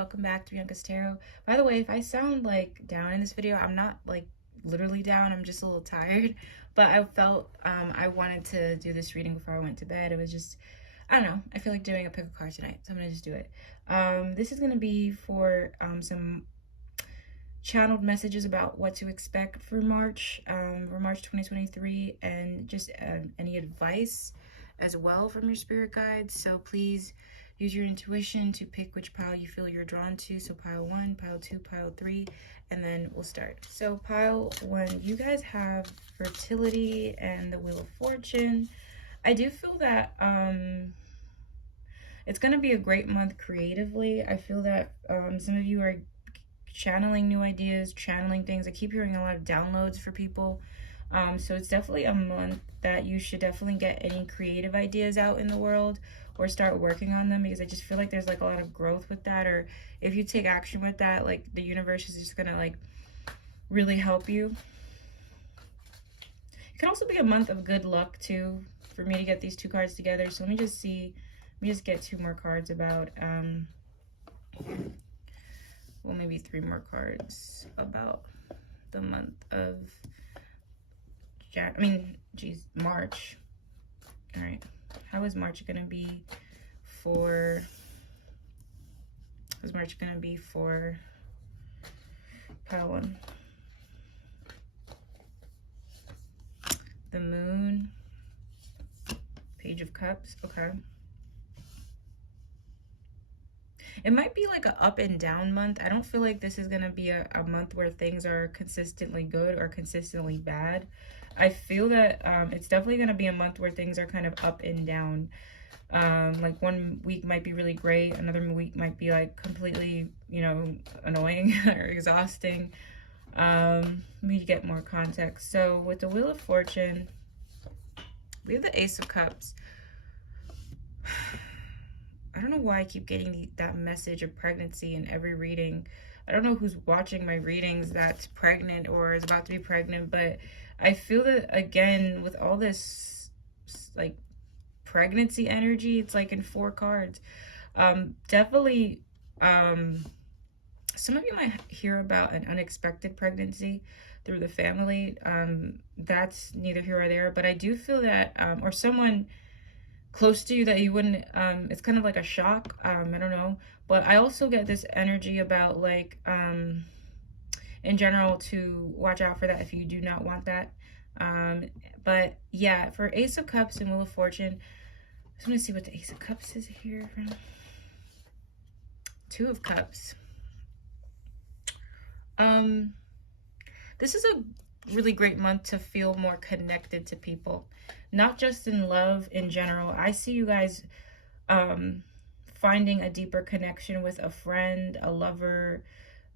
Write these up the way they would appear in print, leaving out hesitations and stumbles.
welcome back to Bianca's Tarot. By the way, if I sound like down in this video, I'm not like literally down, I'm just a little tired, but I felt I wanted to do this reading before I went to bed. It was just, I don't know, I feel like doing a pick a card tonight, so I'm gonna just do it. This is gonna be for some channeled messages about what to expect for March 2023, and just any advice as well from your spirit guides. So please use your intuition to pick which pile you feel you're drawn to. So pile 1, pile 2, pile 3, and then we'll start. So pile 1, you guys have fertility and the Wheel of Fortune. I do feel that it's going to be a great month creatively. I feel that some of you are channeling new ideas, channeling things. I keep hearing a lot of downloads for people. So it's definitely a month that you should definitely get any creative ideas out in the world or start working on them, because I just feel like there's like a lot of growth with that. Or if you take action with that, like the universe is just gonna like really help you. It can also be a month of good luck too, for me to get these two cards together. So let me just see, let me just get 2 more cards about well, maybe 3 more cards about the month of March. All right, how is March gonna be for? How's March gonna be for pile 1? The Moon, Page of Cups. Okay. It might be like an up and down month. I don't feel like this is going to be a month where things are consistently good or consistently bad. I feel that it's definitely going to be a month where things are kind of up and down. Like one week might be really great. Another week might be like completely, you know, annoying or exhausting. Let me get more context. So with the Wheel of Fortune, we have the Ace of Cups. I don't know why I keep getting that message of pregnancy in every reading. I don't know who's watching my readings that's pregnant or is about to be pregnant, but I feel that, again, with all this like pregnancy energy, it's like in 4 cards. Definitely, some of you might hear about an unexpected pregnancy through the family. That's neither here or there, but I do feel that, or someone close to you that you wouldn't, it's kind of like a shock. I don't know, but I also get this energy about like in general to watch out for that if you do not want that. But yeah, for Ace of Cups and Wheel of Fortune, I just want to see what the Ace of Cups is here from. 2 of Cups. This is a really great month to feel more connected to people, not just in love in general. I see you guys finding a deeper connection with a friend, a lover,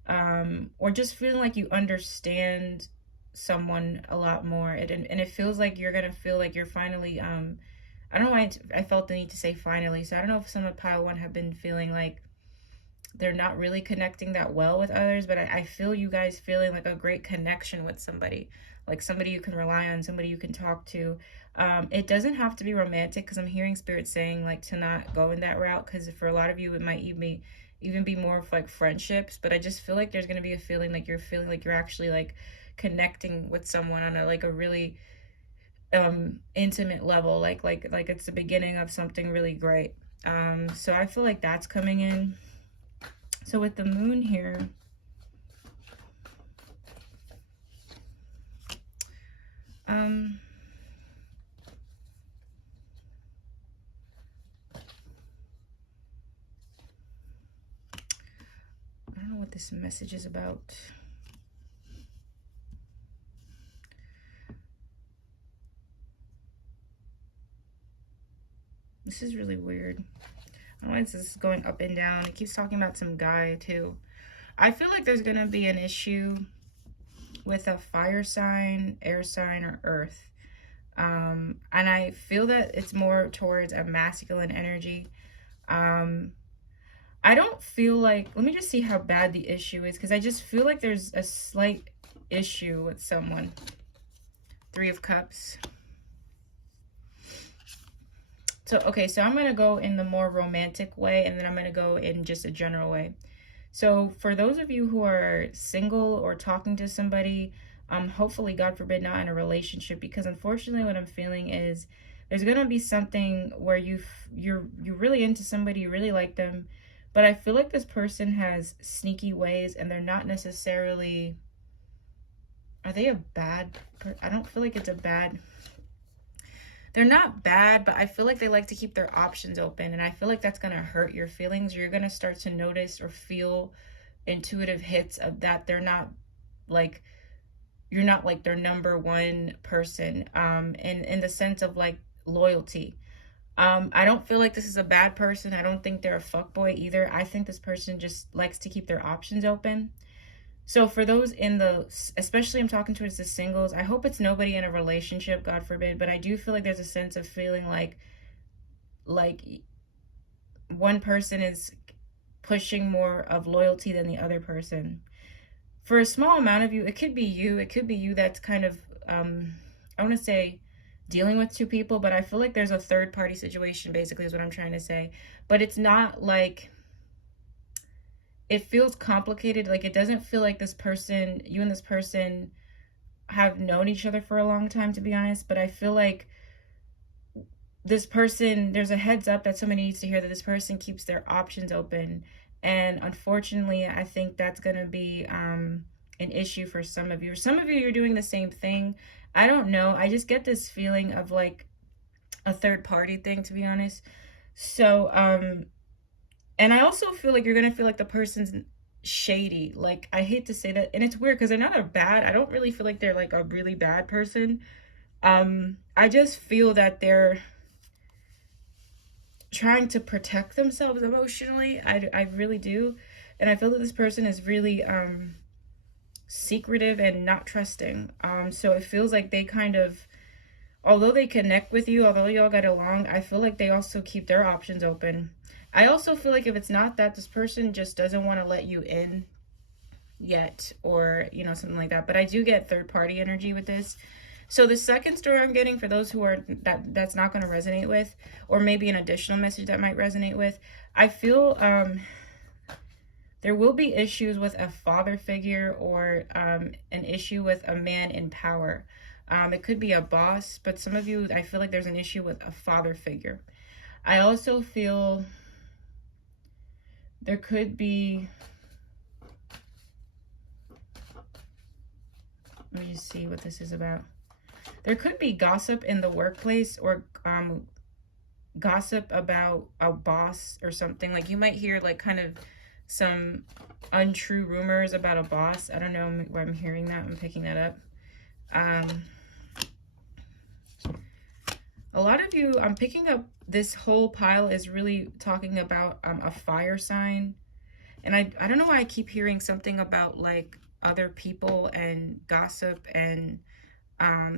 or just feeling like you understand someone a lot more. And it feels like you're gonna feel like you're finally I don't know why I felt the need to say finally. So I don't know if some of pile 1 have been feeling like they're not really connecting that well with others, but I feel you guys feeling like a great connection with somebody, like somebody you can rely on, somebody you can talk to. It doesn't have to be romantic, because I'm hearing spirit saying like to not go in that route, because for a lot of you it might even be more of like friendships. But I just feel like there's going to be a feeling like you're actually like connecting with someone on a like a really intimate level, like it's the beginning of something really great. So I feel like that's coming in. So with the Moon here, I don't know what this message is about. This is really weird. I don't know why this is going up and down. It keeps talking about some guy too. I feel like there's going to be an issue with a fire sign, air sign, or earth. And I feel that it's more towards a masculine energy. I don't feel like, let me just see how bad the issue is, because I just feel like there's a slight issue with someone. 3 of Cups. So, okay, so I'm going to go in the more romantic way, and then I'm going to go in just a general way. So for those of you who are single or talking to somebody, hopefully, God forbid, not in a relationship, because unfortunately what I'm feeling is there's going to be something where you're really into somebody, you really like them, but I feel like this person has sneaky ways, and they're not necessarily, are they a bad I don't feel like it's a bad, they're not bad, but I feel like they like to keep their options open, and I feel like that's going to hurt your feelings. You're going to start to notice or feel intuitive hits of that they're not like, you're not like their number one person, in the sense of like loyalty. I don't feel like this is a bad person. I don't think they're a fuckboy either. I think this person just likes to keep their options open. So for those in the, especially I'm talking towards the singles, I hope it's nobody in a relationship, God forbid, but I do feel like there's a sense of feeling like one person is pushing more of loyalty than the other person. For a small amount of you, it could be you that's kind of, I want to say dealing with two people, but I feel like there's a third party situation, basically, is what I'm trying to say. But it's not like, it feels complicated. Like, it doesn't feel like this person, you and this person have known each other for a long time, to be honest. But I feel like this person, there's a heads up that somebody needs to hear, that this person keeps their options open. And unfortunately, I think that's going to be an issue for some of you. For some of you, you're doing the same thing. I don't know. I just get this feeling of like a third party thing, to be honest. So, and I also feel like you're going to feel like the person's shady. Like, I hate to say that. And it's weird because they're not a bad, I don't really feel like they're like a really bad person. I just feel that they're trying to protect themselves emotionally. I really do. And I feel that this person is really secretive and not trusting. So it feels like they kind of, although they connect with you, although y'all get along, I feel like they also keep their options open. I also feel like if it's not that, this person just doesn't want to let you in yet, or, you know, something like that. But I do get third party energy with this. So the second story I'm getting, for those who are, that's not going to resonate with, or maybe an additional message that might resonate with, I feel there will be issues with a father figure, or an issue with a man in power. It could be a boss, but some of you, I feel like there's an issue with a father figure. I also feel there could be, let me just see what this is about. There could be gossip in the workplace, or gossip about a boss or something. Like, you might hear like kind of some untrue rumors about a boss. I don't know where I'm hearing that. I'm picking that up. A lot of you, I'm picking up, this whole pile is really talking about a fire sign. And I don't know why I keep hearing something about like other people and gossip and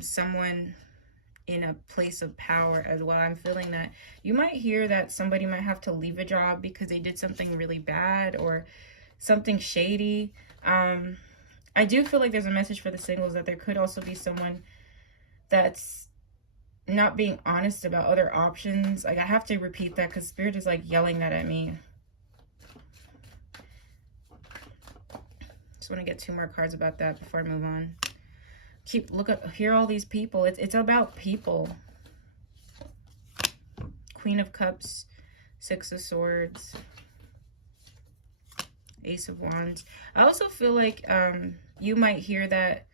someone in a place of power as well. I'm feeling that you might hear that somebody might have to leave a job because they did something really bad or something shady. I do feel like there's a message for the singles, that there could also be someone that's not being honest about other options. Like, I have to repeat that because Spirit is like yelling that at me. Just want to get 2 more cards about that before I move on. Hear all these people. It's about people. Queen of Cups, 6 of Swords, Ace of Wands. I also feel like you might hear that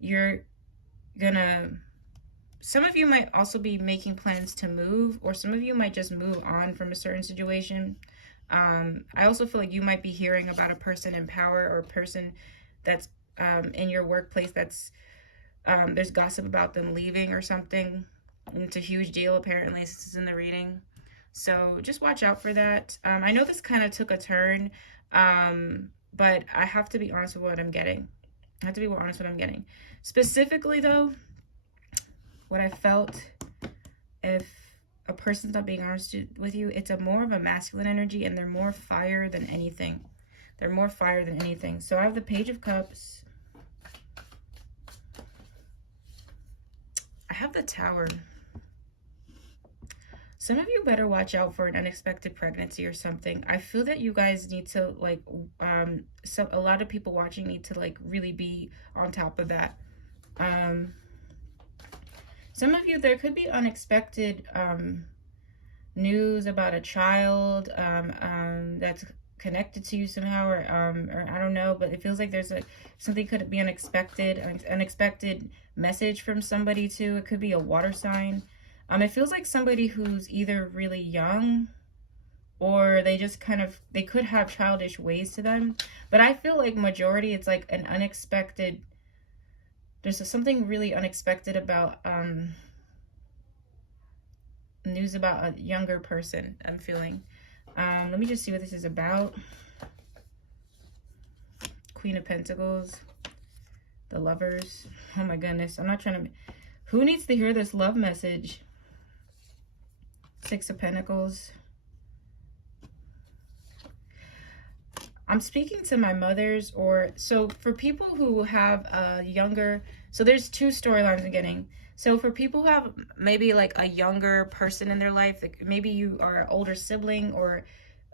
you're gonna, some of you might also be making plans to move, or some of you might just move on from a certain situation. I also feel like you might be hearing about a person in power, or a person that's in your workplace that's, there's gossip about them leaving or something. And it's a huge deal, apparently, since it's in the reading. So just watch out for that. I know this kind of took a turn, but I have to be honest with what I'm getting. I have to be honest with what I'm getting. Specifically, though, what I felt, if a person's not being honest with you, it's more of a masculine energy, and they're more fire than anything. They're more fire than anything. So I have the Page of Cups. I have the Tower. some of you better watch out for an unexpected pregnancy or something. I feel that you guys need to like, so a lot of people watching need to like really be on top of that. Some of you, there could be unexpected news about a child that's connected to you somehow, or I don't know, but it feels like there's something could be unexpected message from somebody too. It could be a water sign. It feels like somebody who's either really young or they just they could have childish ways to them. But I feel like majority, it's like an unexpected, there's something really unexpected about news about a younger person, I'm feeling. Let me just see what this is about. Queen of Pentacles, the Lovers. Oh my goodness, I'm not trying to... Who needs to hear this love message? Six of Pentacles. I'm speaking to my mothers, or so for people who have a younger, so there's two storylines I'm getting. So for people who have maybe like a younger person in their life, like maybe you are an older sibling, or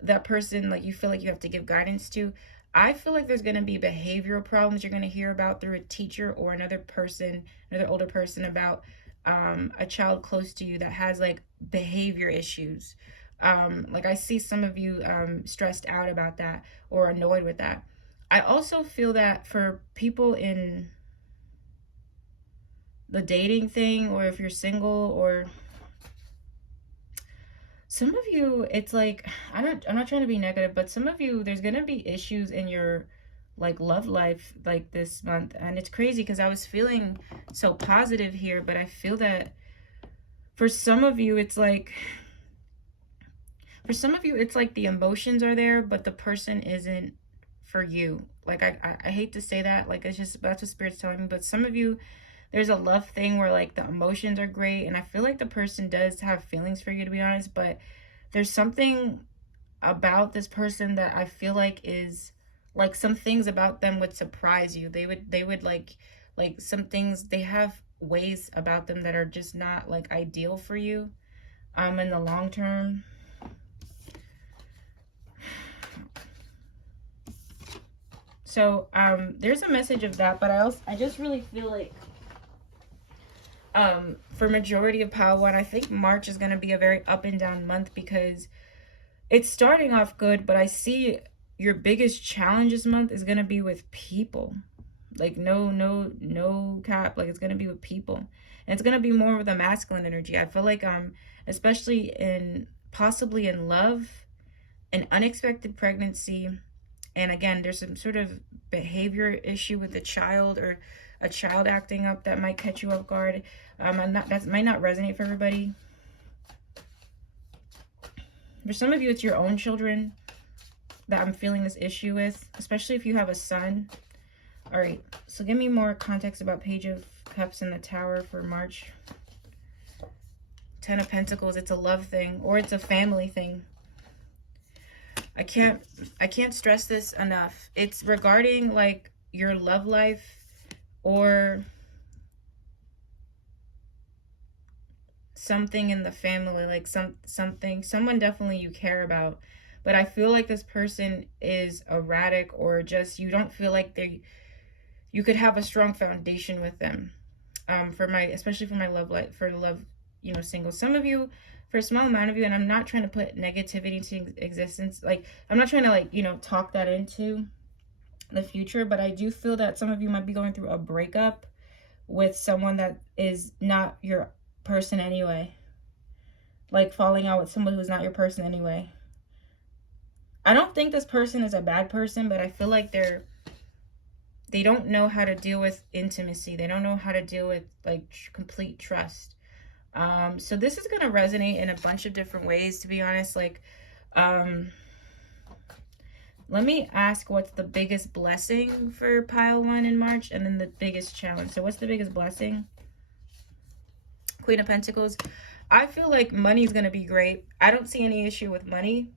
that person like you feel like you have to give guidance to, I feel like there's going to be behavioral problems you're going to hear about through a teacher or another person, another older person, about a child close to you that has like behavior issues. Like I see some of you stressed out about that or annoyed with that. I also feel that for people in the dating thing, or if you're single, or some of you, it's like, I'm not trying to be negative, but some of you, there's gonna be issues in your like love life like this month. And it's crazy because I was feeling so positive here, but I feel that for some of you, it's like, the emotions are there, but the person isn't for you. Like I hate to say that, like it's just, that's what Spirit's telling me. But some of you, there's a love thing where like the emotions are great, and I feel like the person does have feelings for you, to be honest, but there's something about this person that I feel like is like, some things about them would surprise you. They would like some things, they have ways about them that are just not like ideal for you in the long term. So there's a message of that, but I just really feel like for majority of Pile 1, I think March is going to be a very up and down month, because it's starting off good, but I see your biggest challenge this month is going to be with people. Like no cap, like it's going to be with people, and it's going to be more with the masculine energy. I feel like especially possibly in love, an unexpected pregnancy, and again, there's some sort of behavior issue with the child, or a child acting up that might catch you off guard. That might not resonate for everybody. For some of you, it's your own children that I'm feeling this issue with, especially if you have a son. All right, so give me more context about Page of Cups and the Tower for March. 10 of Pentacles, it's a love thing, or it's a family thing. I can't stress this enough. It's regarding like your love life, or something in the family, like someone definitely you care about. But I feel like this person is erratic, or just you don't feel like you could have a strong foundation with them. Especially for my love life, for love, single. Some of you, for a small amount of you, and I'm not trying to put negativity to existence. Like, I'm not trying to talk that into the future, but I do feel that some of you might be going through a breakup with someone that is not your person anyway. Like falling out with someone who's not your person anyway. I don't think this person is a bad person, but I feel like they don't know how to deal with intimacy. They don't know how to deal with like complete trust. So this is going to resonate in a bunch of different ways, to be honest. Like, let me ask, what's the biggest blessing for Pile 1 in March, and then the biggest challenge. So what's the biggest blessing? Queen of Pentacles. I feel like money's going to be great. I don't see any issue with money.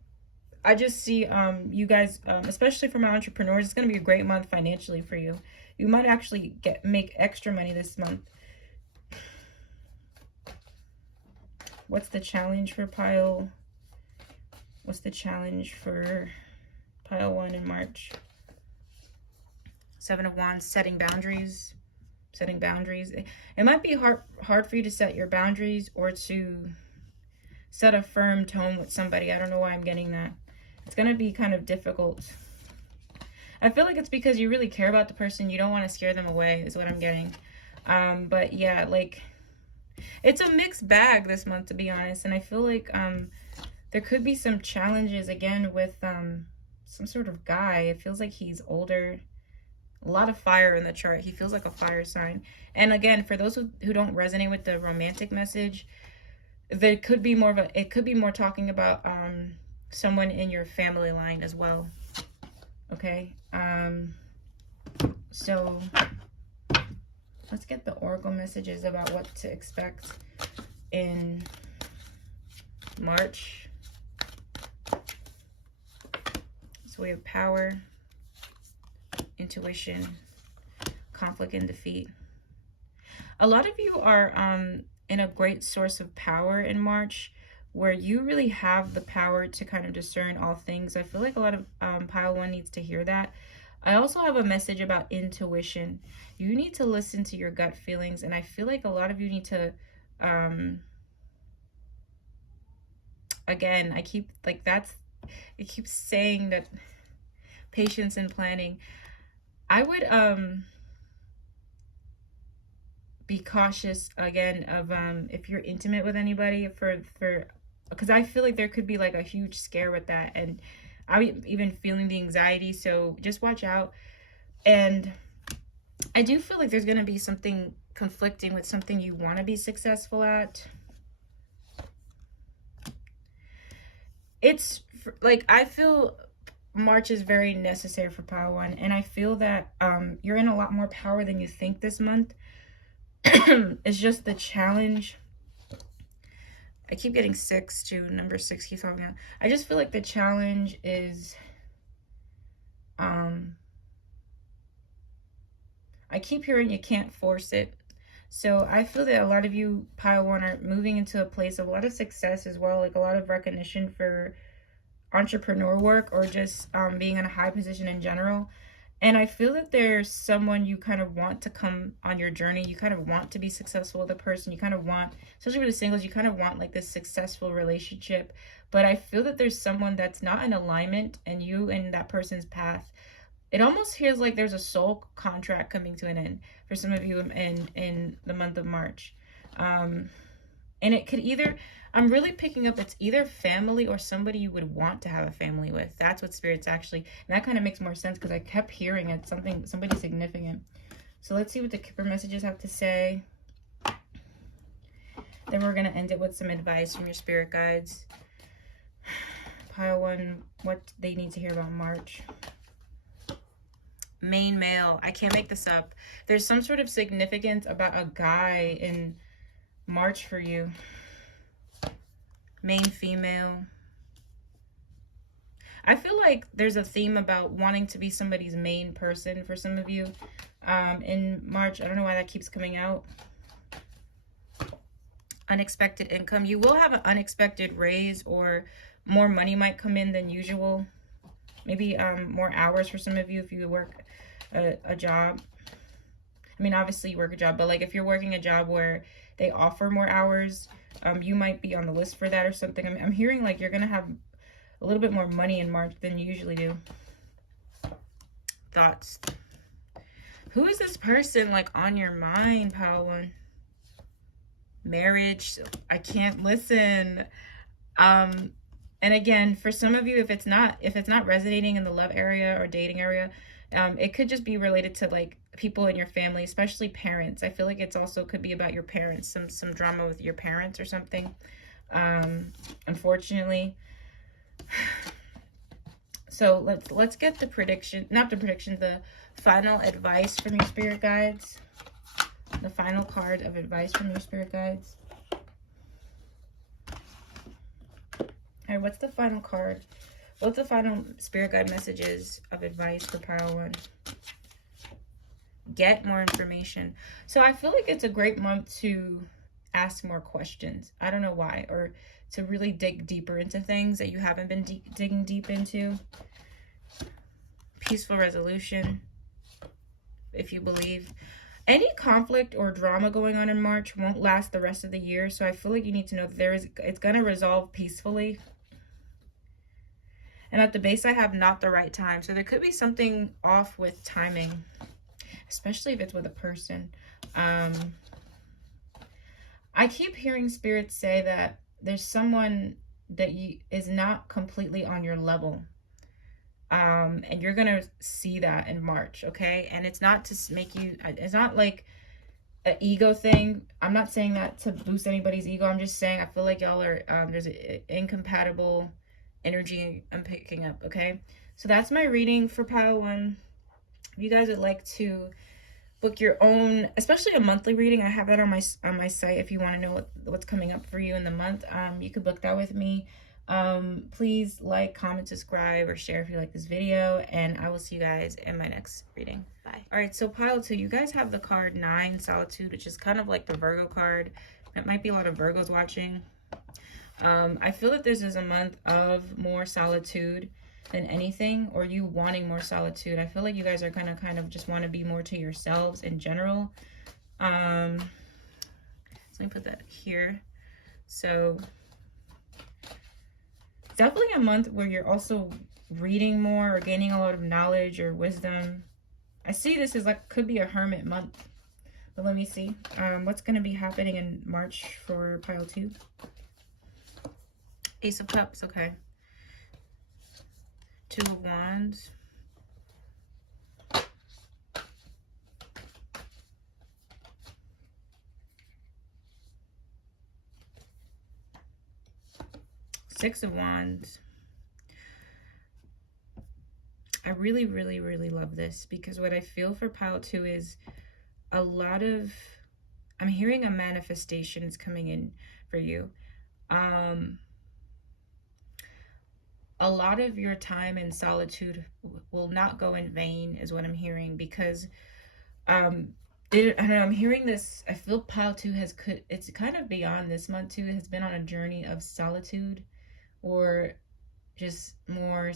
I just see you guys, especially for my entrepreneurs, it's going to be a great month financially for you. You might actually make extra money this month. What's the challenge for pile? What's the challenge for pile 1 in March? 7 of Wands, setting boundaries. Setting boundaries. It might be hard for you to set your boundaries or to set a firm tone with somebody. I don't know why I'm getting that. It's going to be kind of difficult. I feel like it's because you really care about the person. You don't want to scare them away is what I'm getting. But yeah, like, it's a mixed bag this month, to be honest. And I feel like there could be some challenges, again, with some sort of guy. It feels like he's older. A lot of fire in the chart. He feels like a fire sign. And again, for those who don't resonate with the romantic message, there could be more of a, it could be more talking about someone in your family line as well. Okay. So let's get the oracle messages about what to expect in March. So we have power, intuition, conflict, and defeat. A lot of you are in a great source of power in March, where you really have the power to kind of discern all things. I feel like a lot of pile 1 needs to hear that. I also have a message about intuition. You need to listen to your gut feelings, and I feel like a lot of you need to again, I keep like it keeps saying that patience and planning. I would be cautious again of if you're intimate with anybody, because I feel like there could be like a huge scare with that, and I'm even feeling the anxiety, so just watch out. And I do feel like there's going to be something conflicting with something you want to be successful at. It's like, I feel March is very necessary for pile 1, and I feel that you're in a lot more power than you think this month. It's just the challenge. I keep getting 6 too. Number 6 keeps popping out. I just feel like the challenge is I keep hearing you can't force it. So I feel that a lot of you pile 1 are moving into a place of a lot of success as well, like a lot of recognition for entrepreneur work, or just being in a high position in general. And I feel that there's someone you kind of want to come on your journey. You kind of want to be successful with a person. You kind of want, especially with the singles, you kind of want like this successful relationship. But I feel that there's someone that's not in alignment, and you and that person's path. It almost feels like there's a soul contract coming to an end for some of you in the month of March. And it could either, I'm really picking up, it's either family or somebody you would want to have a family with. That's what Spirit's actually, and that kind of makes more sense because I kept hearing it, somebody significant. So let's see what the Kipper messages have to say. Then we're going to end it with some advice from your spirit guides. Pile 1, what they need to hear about March. Main male. I can't make this up. There's some sort of significance about a guy in March for you. Main female. I feel like there's a theme about wanting to be somebody's main person for some of you in March. I don't know why that keeps coming out. Unexpected income. You will have an unexpected raise, or more money might come in than usual. Maybe more hours for some of you if you work a job. I mean, obviously you work a job, but like if you're working a job where they offer more hours, you might be on the list for that or something. I'm hearing like you're going to have a little bit more money in March than you usually do. Thoughts. Who is this person like on your mind, pile 1? Marriage. I can't listen. And again, for some of you, if it's not resonating in the love area or dating area, it could just be related to like people in your family, especially parents. I feel like it's also could be about your parents, some drama with your parents or something. Unfortunately. So let's get the prediction, not the prediction, the final advice from your spirit guides. The final card of advice from your spirit guides. All right, what's the final card? What's the final spirit guide messages of advice for pile 1? Get more information. So I feel like it's a great month to ask more questions. I don't know why, or to really dig deeper into things that you haven't been digging deep into. Peaceful resolution, if you believe. Any conflict or drama going on in March won't last the rest of the year, so I feel like you need to know that it's going to resolve peacefully. And at the base, I have not the right time. So there could be something off with timing, especially if it's with a person. I keep hearing spirits say that there's someone that is not completely on your level. And you're going to see that in March, okay? And it's not to make you, it's not like an ego thing. I'm not saying that to boost anybody's ego. I'm just saying I feel like y'all are, there's an incompatible energy I'm picking up, okay? So that's my reading for pile 1. If you guys would like to book your own, especially a monthly reading, I have that on my site. If you want to know what's coming up for you in the month, you could book that with me. Please like, comment, subscribe, or share if you like this video, and I will see you guys in my next reading. Bye. All right, so pile 2, you guys have the card 9, Solitude, which is kind of like the Virgo card. It might be a lot of Virgos watching. I feel that this is a month of more solitude than anything, or you wanting more solitude. I feel like you guys are gonna kind of just want to be more to yourselves in general. So let me put that here. So definitely a month where you're also reading more or gaining a lot of knowledge or wisdom. I see this as like, could be a hermit month, but let me see. What's going to be happening in March for pile 2? Ace of Cups, okay. 2 of Wands. Six of Wands. I really, really, really love this because what I feel for pile 2 is a lot of, I'm hearing a manifestation is coming in for you. A lot of your time in solitude will not go in vain is what I'm hearing, because I don't know, I'm hearing this. I feel pile 2 it's kind of beyond this month too. It has been on a journey of solitude, or just more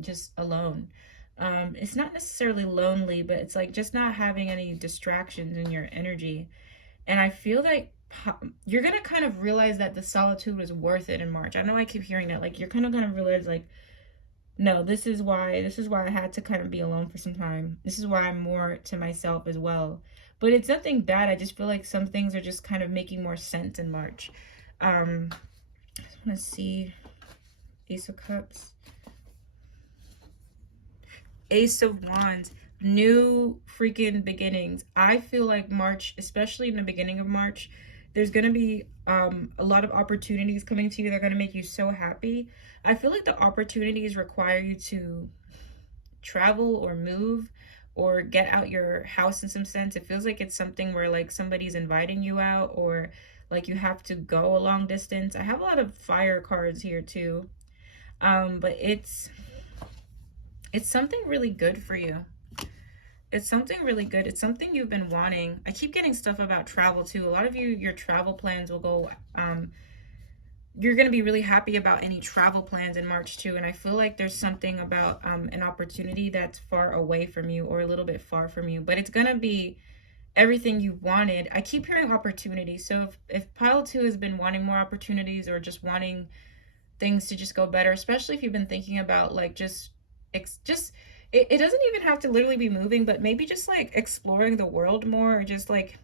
just alone. It's not necessarily lonely, but it's like just not having any distractions in your energy. And I feel like you're gonna kind of realize that the solitude was worth it in March. I know I keep hearing that, like you're kind of gonna realize like, no, this is why I had to kind of be alone for some time. This is why I'm more to myself as well. But it's nothing bad. I just feel like some things are just kind of making more sense in March. I just want to see Ace of Cups, Ace of Wands, new freaking beginnings. I feel like March, especially in the beginning of March, there's going to be a lot of opportunities coming to you that are going to make you so happy. I feel like the opportunities require you to travel or move or get out your house in some sense. It feels like it's something where like somebody's inviting you out, or like you have to go a long distance. I have a lot of fire cards here too. But it's something really good for you. It's something really good. It's something you've been wanting. I keep getting stuff about travel too. A lot of you, your travel plans will go, you're going to be really happy about any travel plans in March too. And I feel like there's something about an opportunity that's far away from you, or a little bit far from you, but it's going to be everything you wanted. I keep hearing opportunity. So if pile 2 has been wanting more opportunities, or just wanting things to just go better, especially if you've been thinking about like it doesn't even have to literally be moving, but maybe just like exploring the world more, or just like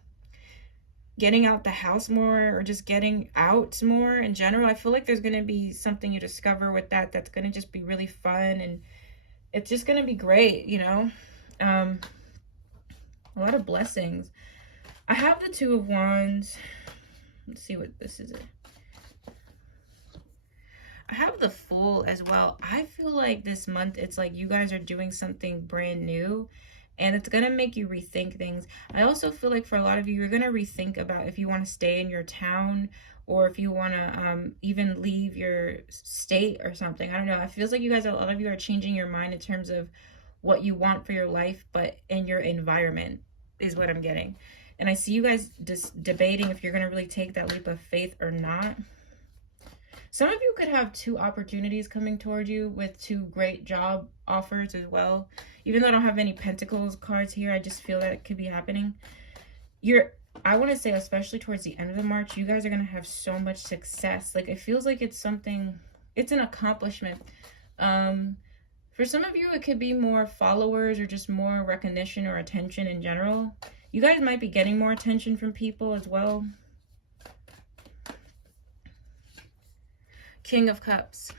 getting out the house more, or just getting out more in general. I feel like there's going to be something you discover with that that's going to just be really fun, and it's just going to be great, you know. A lot of blessings. I have the 2 of Wands. Let's see what this is. I have the Fool as well. I feel like this month, it's like you guys are doing something brand new, and it's going to make you rethink things. I also feel like for a lot of you, you're going to rethink about if you want to stay in your town, or if you want to even leave your state or something. I don't know. It feels like you guys, a lot of you are changing your mind in terms of what you want for your life, but in your environment is what I'm getting. And I see you guys just debating if you're going to really take that leap of faith or not. Some of you could have 2 opportunities coming toward you with 2 great job offers as well. Even though I don't have any Pentacles cards here, I just feel that it could be happening. I want to say, especially towards the end of the March, you guys are going to have so much success. Like, it feels like it's something, it's an accomplishment. For some of you, it could be more followers or just more recognition or attention in general. You guys might be getting more attention from people as well. King of Cups.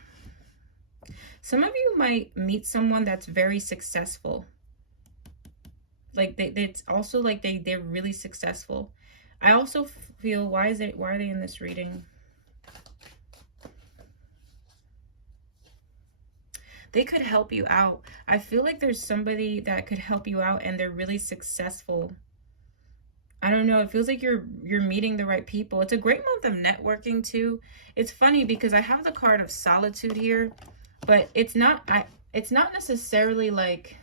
Some of you might meet someone that's very successful. Like it's also like they're really successful. I also feel, why are they in this reading? They could help you out. I feel like there's somebody that could help you out and they're really successful. I don't know. It feels like you're meeting the right people. It's a great month of networking too. It's funny because I have the card of solitude here, but it's not necessarily like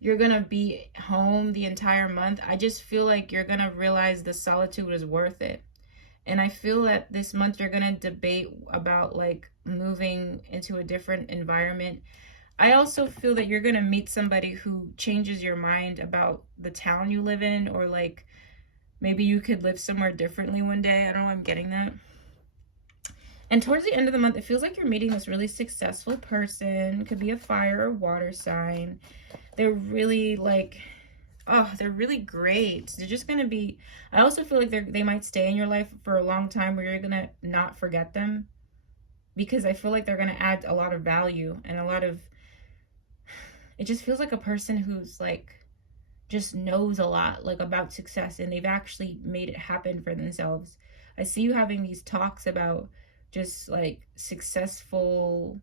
you're going to be home the entire month. I just feel like you're going to realize the solitude is worth it. And I feel that this month you're going to debate about like moving into a different environment. I also feel that you're going to meet somebody who changes your mind about the town you live in, or like maybe you could live somewhere differently one day. I don't know if I'm getting that. And towards the end of the month, it feels like you're meeting this really successful person. Could be a fire or water sign. They're really like, oh, they're really great. They're just going to be, I also feel like they might stay in your life for a long time where you're going to not forget them. Because I feel like they're going to add a lot of value and a lot of, it just feels like a person who's like, just knows a lot like about success and they've actually made it happen for themselves. I see you having these talks about just like successful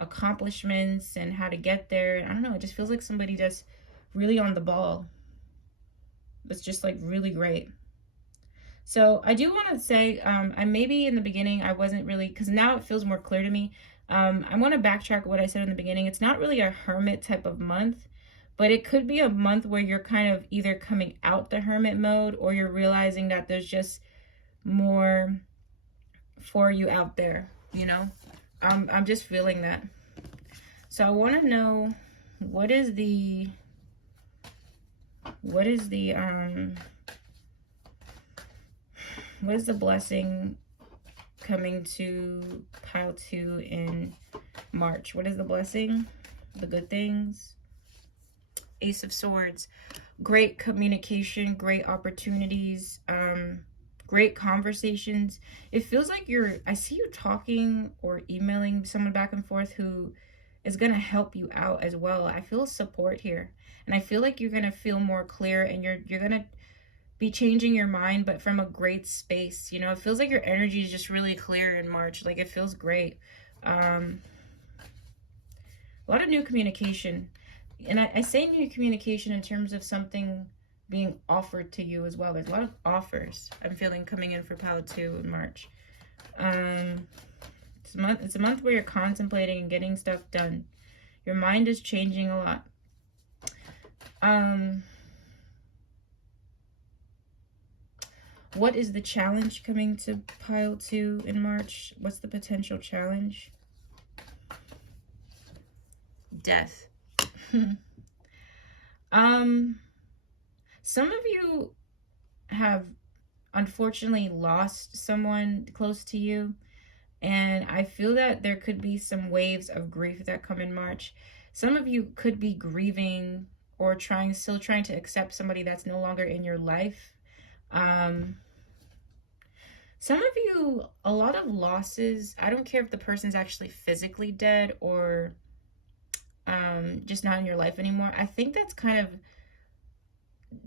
accomplishments and how to get there. I don't know. It just feels like somebody just really on the ball. It's just like really great. So I do want to say, I maybe in the beginning I wasn't really, because now it feels more clear to me. I want to backtrack what I said in the beginning. It's not really a hermit type of month, but it could be a month where you're kind of either coming out the hermit mode or you're realizing that there's just more for you out there, you know? I'm just feeling that. So I want to know, what is the blessing coming to pile 2 in March? What is the blessing? The good things? Ace of Swords. Great communication, great opportunities, great conversations. It feels like I see you talking or emailing someone back and forth who is going to help you out as well. I feel support here. And I feel like you're going to feel more clear and you're going to be changing your mind, but from a great space. You know, it feels like your energy is just really clear in March. Like, it feels great. A lot of new communication. And I say new communication in terms of something being offered to you as well. There's a lot of offers I'm feeling coming in for pile 2 in March. It's a month where you're contemplating and getting stuff done. Your mind is changing a lot. What is the challenge coming to pile 2 in March? What's the potential challenge? Death. Some of you have unfortunately lost someone close to you, and I feel that there could be some waves of grief that come in March. Some of you could be grieving or still trying to accept somebody that's no longer in your life. Some of you, a lot of losses. I don't care if the person's actually physically dead or just not in your life anymore. I think that's kind of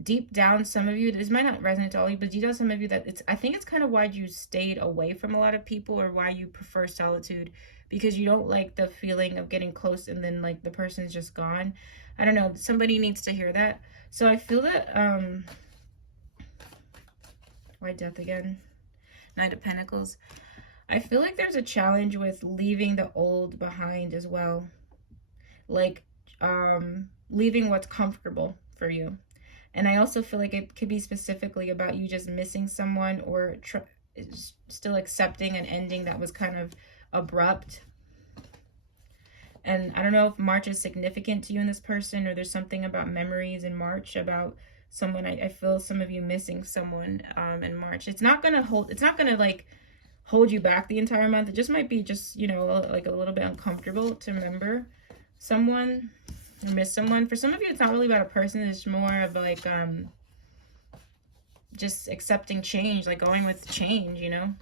deep down, some of you, this might not resonate to all of you, but deep down some of you, I think it's kind of why you stayed away from a lot of people, or why you prefer solitude, because you don't like the feeling of getting close and then like the person's just gone. I don't know, somebody needs to hear that. So I feel that why death again? Knight of Pentacles. I feel like there's a challenge with leaving the old behind as well. Like leaving what's comfortable for you. And I also feel like it could be specifically about you just missing someone, or still accepting an ending that was kind of abrupt. And I don't know if March is significant to you and this person, or there's something about memories in March about someone. I feel some of you missing someone in March. It's not gonna like hold you back the entire month. It just might be just, you know, like a little bit uncomfortable to remember someone or miss someone. For some of you, it's not really about a person. It's more of like just accepting change, like going with change, you know,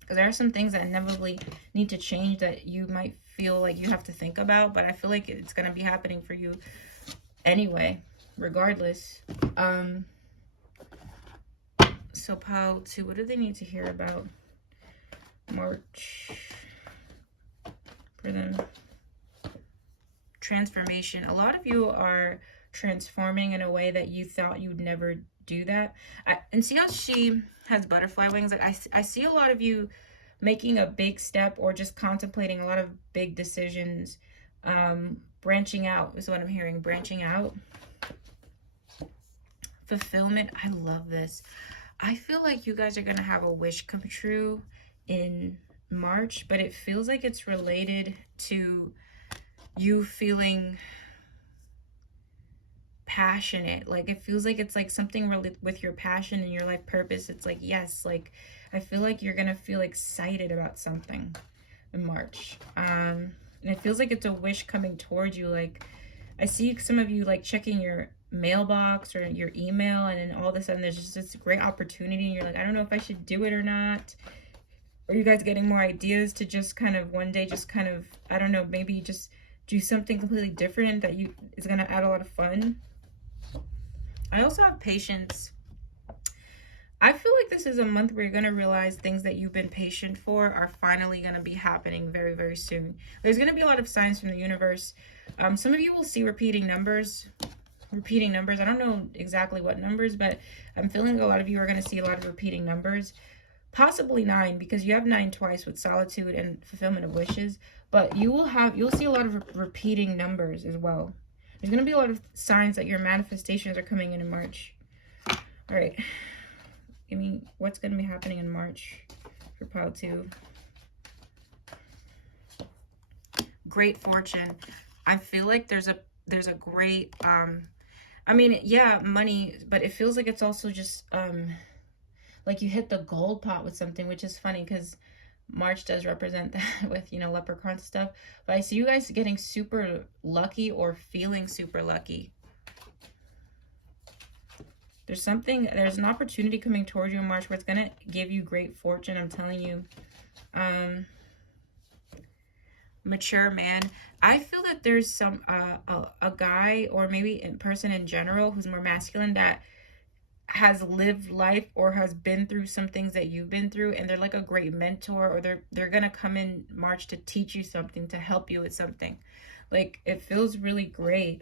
because there are some things that inevitably need to change that you might feel like you have to think about, but I feel like it's going to be happening for you anyway, regardless. So pile 2, what do they need to hear about March for them? Transformation. A lot of you are transforming in a way that you thought you'd never do that. And see how she has butterfly wings? Like I see a lot of you making a big step, or just contemplating a lot of big decisions. Branching out is what I'm hearing. Branching out. Fulfillment. I love this. I feel like you guys are going to have a wish come true in March, but it feels like it's related to you feeling passionate. Like it feels like it's like something really with your passion and your life purpose. It's like, yes, like I feel like you're gonna feel excited about something in March. And it feels like it's a wish coming towards you. Like I see some of you like checking your mailbox or your email, and then all of a sudden there's just this great opportunity and you're like, I don't know if I should do it or not. Or you guys getting more ideas to just kind of one day just kind of, I don't know, maybe just do something completely different that is gonna add a lot of fun. I also have patience. I feel like this is a month where you're going to realize things that you've been patient for are finally going to be happening very, very soon. There's going to be a lot of signs from the universe. Some of you will see repeating numbers. I don't know exactly what numbers, but I'm feeling a lot of you are going to see a lot of repeating numbers. Possibly 9, because you have 9 twice with solitude and fulfillment of wishes. But you'll see a lot of repeating numbers as well. There's going to be a lot of signs that your manifestations are coming in March. All right. Give me what's going to be happening in March for pile 2. Great fortune. I feel like there's a great, I mean, yeah, money, but it feels like it's also just, like you hit the gold pot with something, which is funny because March does represent that with, you know, leprechaun stuff. But I see you guys getting super lucky or feeling super lucky. There's an opportunity coming towards you in March where it's going to give you great fortune. I'm telling you. Mature man. I feel that there's some, a guy or maybe a person in general who's more masculine that has lived life or has been through some things that you've been through, and they're like a great mentor, or they're gonna come in March to teach you something, to help you with something. Like it feels really great.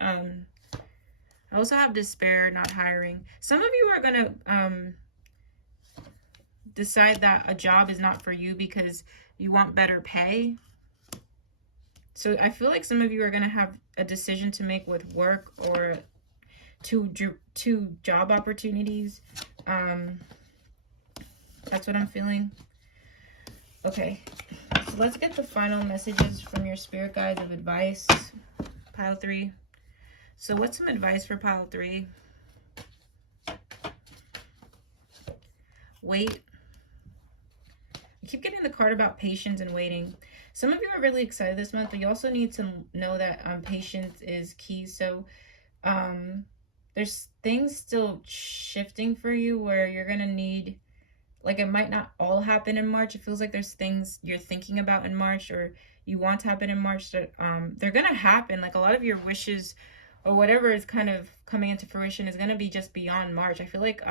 I also have despair, not hiring. Some of you are gonna decide that a job is not for you because you want better pay. So I feel like some of you are gonna have a decision to make with work, or two job opportunities. That's what I'm feeling. Okay, so let's get the final messages from your spirit guides of advice. Pile 3. So what's some advice for pile 3? Wait. I keep getting the card about patience and waiting. Some of you are really excited this month, but you also need to know that patience is key. So there's things still shifting for you where you're going to need, like it might not all happen in March. It feels like there's things you're thinking about in March or you want to happen in March that they're going to happen. Like a lot of your wishes or whatever is kind of coming into fruition is going to be just beyond March. I feel like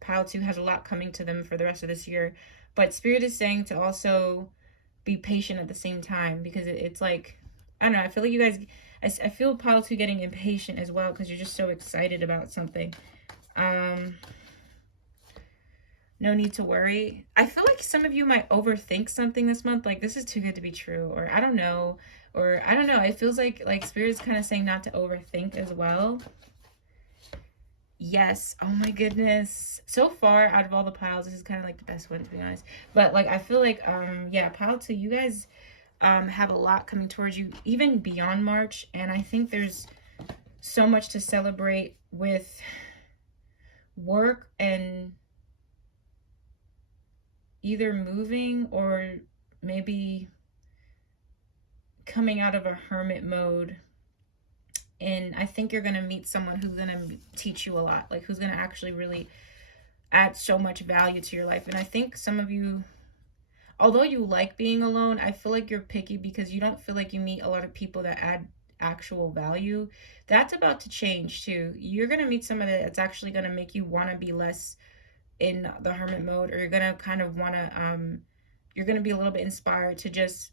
pile 2 has a lot coming to them for the rest of this year. But Spirit is saying to also be patient at the same time, because it's like, I don't know, I feel like you guys, I feel pile 2 getting impatient as well because you're just so excited about something. No need to worry. I feel like some of you might overthink something this month. Like, this is too good to be true. Or I don't know. Or I don't know. It feels like Spirit is kind of saying not to overthink as well. Yes. Oh my goodness. So far out of all the piles, this is kind of like the best one, to be honest. But like I feel like yeah, pile 2, you guys have a lot coming towards you even beyond March, and I think there's so much to celebrate with work and either moving or maybe coming out of a hermit mode. And I think you're going to meet someone who's going to teach you a lot, like who's going to actually really add so much value to your life. And I think some of you, although you like being alone, I feel like you're picky because you don't feel like you meet a lot of people that add actual value. That's about to change too. You're going to meet somebody that's actually going to make you want to be less in the hermit mode, or you're going to kind of want to you're going to be a little bit inspired to just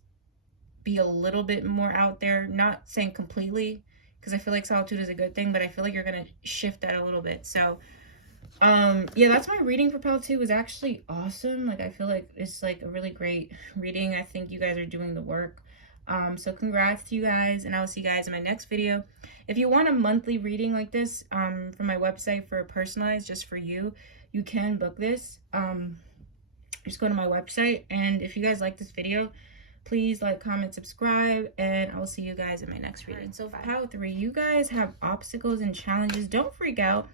be a little bit more out there. Not saying completely, because I feel like solitude is a good thing, but I feel like you're going to shift that a little bit. So yeah, that's my reading for pile 2. It was actually awesome. Like I feel like it's like a really great reading. I think you guys are doing the work. So congrats to you guys, and I will see you guys in my next video. If you want a monthly reading like this from my website for personalized just for you, you can book this. Just go to my website, and if you guys like this video, please like, comment, subscribe, and I'll see you guys in my next reading. So for pile 3, you guys have obstacles and challenges. Don't freak out.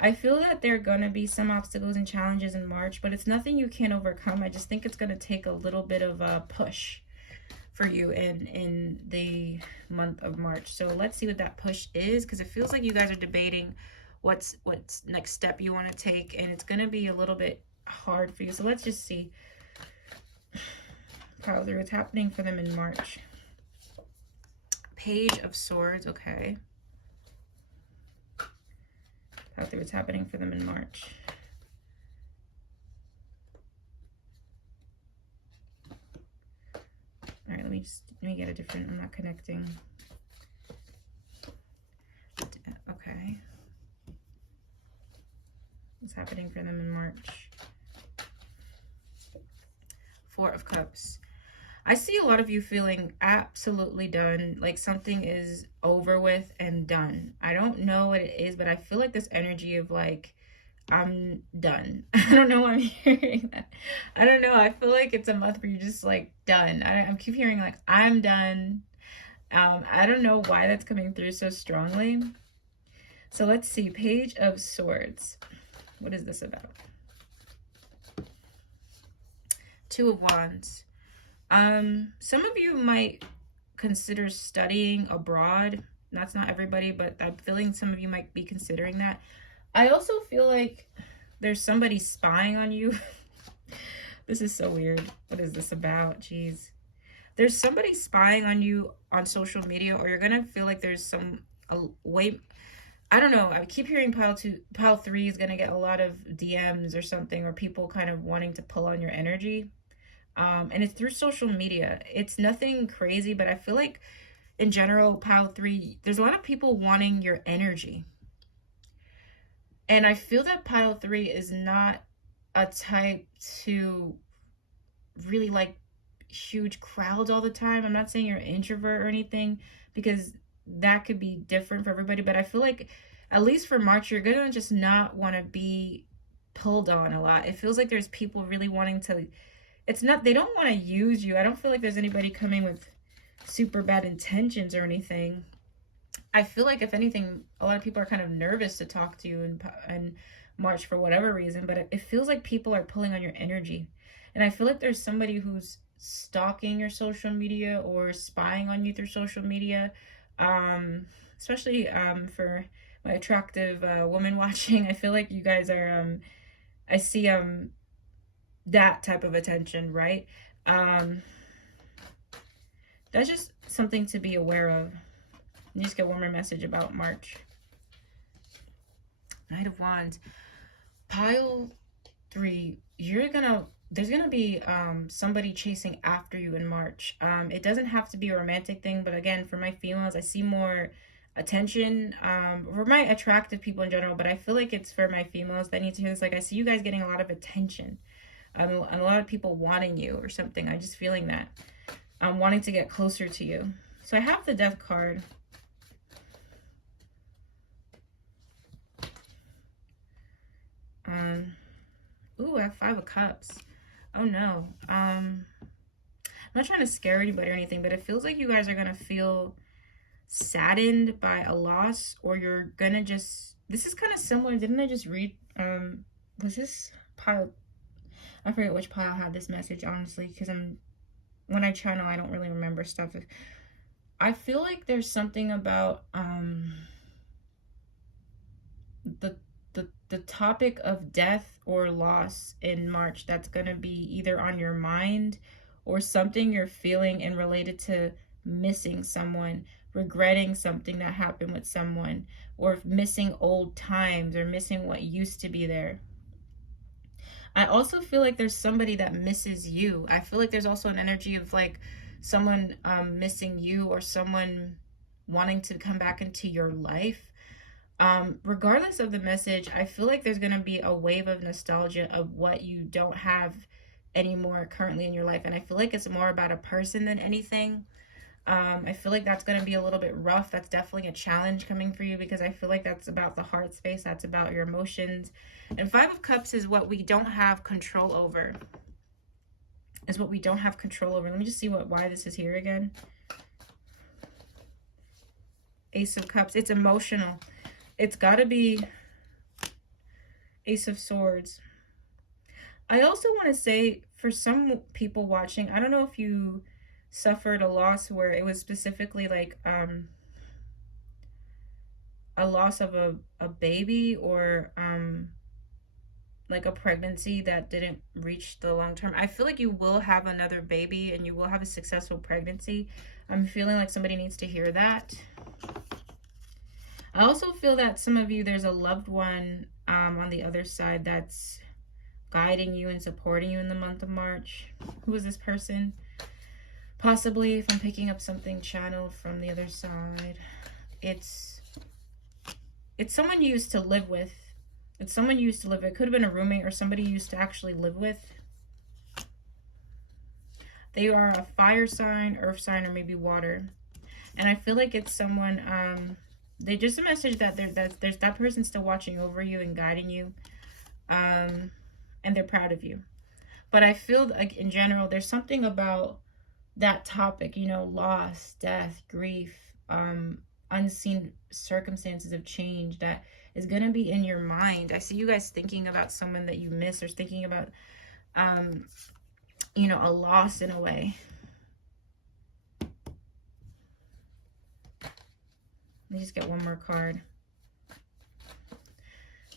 I feel that there are going to be some obstacles and challenges in March, but it's nothing you can't overcome. I just think it's going to take a little bit of a push for you in the month of March. So let's see what that push is, because it feels like you guys are debating what's next step you want to take, and it's going to be a little bit hard for you. So let's just see what's happening for them in March. Page of Swords. Okay. What's happening for them in March. All right, let me get a different, I'm not connecting. Okay. What's happening for them in March? 4 of Cups. I see a lot of you feeling absolutely done, like something is over with and done. I don't know what it is, but I feel like this energy of like, I'm done. I don't know why I'm hearing that. I don't know. I feel like it's a month where you're just like done. I keep hearing like, I'm done. I don't know why that's coming through so strongly. So let's see. Page of Swords. What is this about? 2 of Wands. Some of you might consider studying abroad. That's not everybody, but I'm feeling some of you might be considering that. I also feel like there's somebody spying on you. This is so weird. What is this about? Jeez. There's somebody spying on you on social media, or you're gonna feel like there's some way. I don't know. I keep hearing pile 3 is gonna get a lot of DMs or something, or people kind of wanting to pull on your energy. And it's through social media. It's nothing crazy, but I feel like in general, pile 3, there's a lot of people wanting your energy. And I feel that pile 3 is not a type to really like huge crowds all the time. I'm not saying you're an introvert or anything, because that could be different for everybody. But I feel like at least for March, you're gonna just not want to be pulled on a lot. It feels like there's people really wanting to, it's not, they don't want to use you. I don't feel like there's anybody coming with super bad intentions or anything. I feel like if anything, a lot of people are kind of nervous to talk to you in March for whatever reason, but it feels like people are pulling on your energy. And I feel like there's somebody who's stalking your social media or spying on you through social media, especially for my attractive woman watching. I feel like you guys are, I see that type of attention, right? That's just something to be aware of. You just get one more message about March. Knight of Wands. Pile 3, there's gonna be somebody chasing after you in March. It doesn't have to be a romantic thing, but again, for my females, I see more attention for my attractive people in general, but I feel like it's for my females that need to hear this. Like, I see you guys getting a lot of attention, a lot of people wanting you or something. I'm just feeling that. Wanting to get closer to you. So I have the Death card. Ooh, I have 5 of Cups. Oh no. I'm not trying to scare anybody or anything, but it feels like you guys are gonna feel saddened by a loss, or you're gonna just, this is kind of similar. Didn't I just read, was this pile, I forget which pile had this message, honestly, because when I channel, I don't really remember stuff. I feel like there's something about the topic of death or loss in March that's going to be either on your mind or something you're feeling and related to missing someone, regretting something that happened with someone, or missing old times or missing what used to be there. I also feel like there's somebody that misses you. I feel like there's also an energy of like someone missing you, or someone wanting to come back into your life. Regardless of the message, I feel like there's going to be a wave of nostalgia of what you don't have anymore currently in your life. And I feel like it's more about a person than anything. I feel like that's going to be a little bit rough. That's definitely a challenge coming for you, because I feel like that's about the heart space. That's about your emotions. And 5 of Cups is what we don't have control over. Is what we don't have control over. Let me just see why this is here again. Ace of Cups. It's emotional. It's got to be Ace of Swords. I also want to say, for some people watching, I don't know if you suffered a loss where it was specifically like a loss of a baby, or like a pregnancy that didn't reach the long term. I feel like you will have another baby and you will have a successful pregnancy. I'm feeling like somebody needs to hear that. I also feel that some of you, there's a loved one on the other side that's guiding you and supporting you in the month of March. Who is this person? Possibly, if I'm picking up something channeled from the other side, it's someone you used to live with. It's someone you used to live with. It could have been a roommate or somebody you used to actually live with. They are a fire sign, earth sign, or maybe water. And I feel like it's someone, they just a message that there's that person still watching over you and guiding you, and they're proud of you. But I feel like in general, there's something about that topic, you know, loss, death, grief, unseen circumstances of change that is going to be in your mind. I see you guys thinking about someone that you miss, or thinking about, you know, a loss in a way. Let me just get one more card.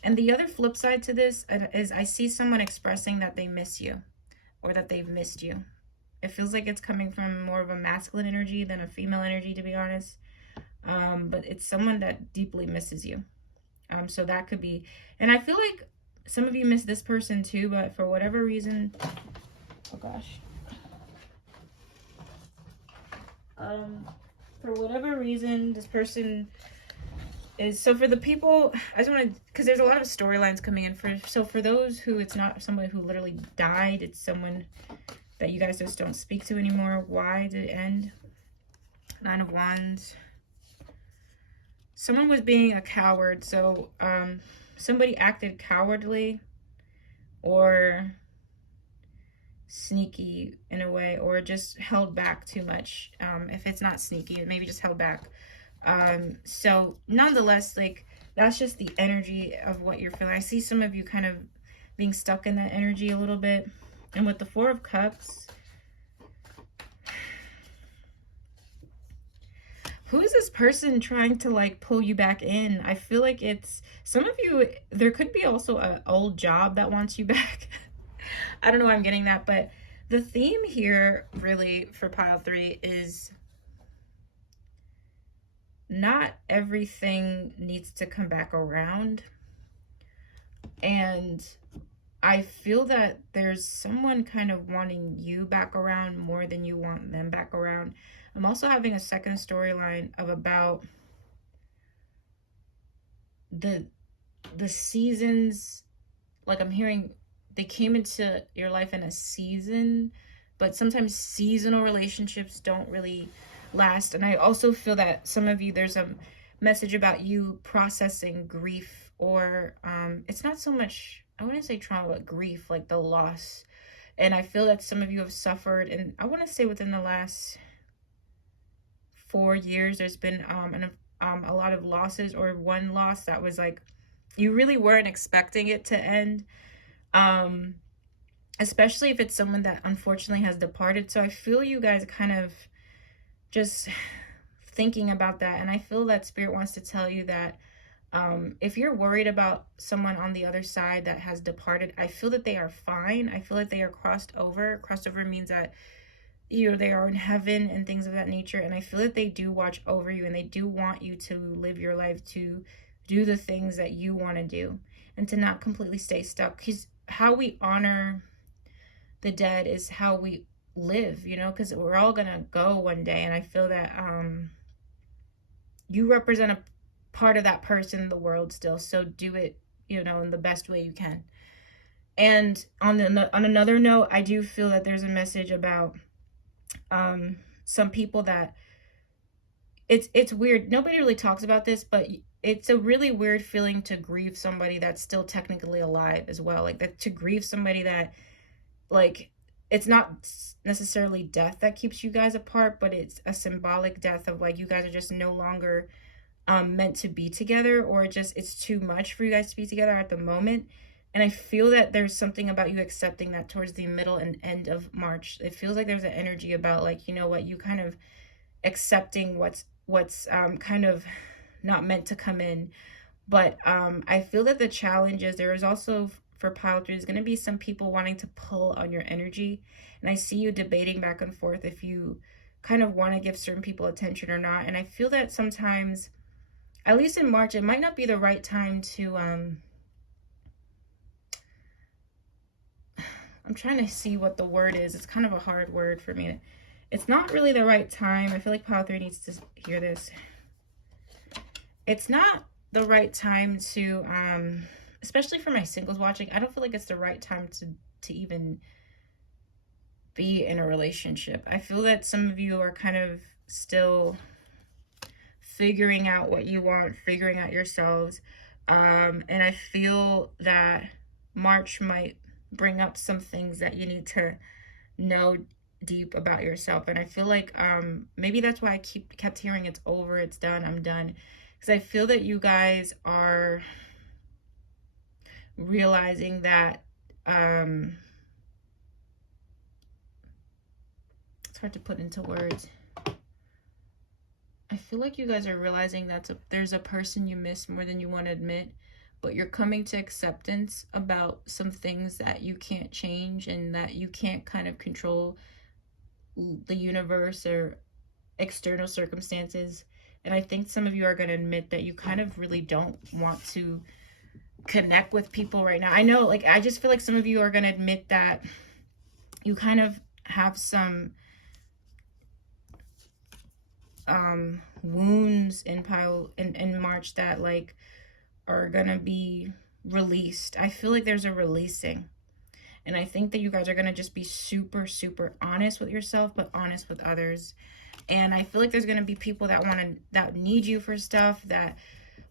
And the other flip side to this is I see someone expressing that they miss you, or that they've missed you. It feels like it's coming from more of a masculine energy than a female energy, to be honest. But it's someone that deeply misses you. So that could be, and I feel like some of you miss this person too, but for whatever reason, oh gosh. For whatever reason, this person is, so for the people, I just want to, because there's a lot of storylines coming in for those who, it's not someone who literally died, it's someone that you guys just don't speak to anymore. Why did it end? 9 of Wands. Someone was being a coward, so somebody acted cowardly or sneaky in a way, or just held back too much. If it's not sneaky, it maybe just held back. So nonetheless, like, that's just the energy of what you're feeling. I see some of you kind of being stuck in that energy a little bit. And with the 4 of Cups, who is this person trying to like pull you back in? I feel like it's some of you, there could be also an old job that wants you back. I don't know why I'm getting that, but the theme here really for pile 3 is not everything needs to come back around. And I feel that there's someone kind of wanting you back around more than you want them back around. I'm also having a second storyline of about the seasons. Like, I'm hearing they came into your life in a season, but sometimes seasonal relationships don't really last. And I also feel that some of you, there's a message about you processing grief, or it's not so much I wouldn't say trauma, but grief, like the loss. And I feel that some of you have suffered, and I want to say within the last 4 years, there's been a lot of losses, or one loss that was like, you really weren't expecting it to end. Especially if it's someone that unfortunately has departed. So I feel you guys kind of just thinking about that. And I feel that Spirit wants to tell you that if you're worried about someone on the other side that has departed, I feel that they are fine. I feel like they are crossed over. Crossed over means that they are in heaven and things of that nature. And I feel that they do watch over you, and they do want you to live your life, to do the things that you want to do, and to not completely stay stuck. Because how we honor the dead is how we live, because we're all gonna go one day. And I feel that you represent a part of that person in the world still, so do it in the best way you can. And on another note, I do feel that there's a message about some people that it's weird, nobody really talks about this, but it's a really weird feeling to grieve somebody that's still technically alive as well. Like, that, to grieve somebody that, like, it's not necessarily death that keeps you guys apart, but it's a symbolic death of, like, you guys are just no longer meant to be together, or just it's too much for you guys to be together at the moment. And I feel that there's something about you accepting that towards the middle and end of March. It feels like there's an energy about, like, you know what, you kind of accepting what's kind of not meant to come in. But I feel that the challenge is, there is also, for pile 3, there's going to be some people wanting to pull on your energy. And I see you debating back and forth if you kind of want to give certain people attention or not. And I feel that sometimes, at least in March, it might not be the right time to I'm trying to see what the word is. It's kind of a hard word for me. It's not really the right time. I feel like pile 3 needs to hear this. It's not the right time to especially for my singles watching, I don't feel like it's the right time to even be in a relationship. I feel that some of you are kind of still figuring out what you want, figuring out yourselves. And I feel that March might bring up some things that you need to know deep about yourself. And I feel like maybe that's why I kept hearing it's over, it's done, I'm done. Because I feel that you guys are realizing that it's hard to put into words. I feel like you guys are realizing that there's a person you miss more than you want to admit, but you're coming to acceptance about some things that you can't change and that you can't kind of control the universe or external circumstances. And I think some of you are going to admit that you kind of really don't want to connect with people right now. I know, like, I just feel like some of you are going to admit that you kind of have some wounds in March that, like, are gonna be released. I feel like there's a releasing, and I think that you guys are gonna just be super honest with yourself, but honest with others. And I feel like there's gonna be people that need you for stuff, that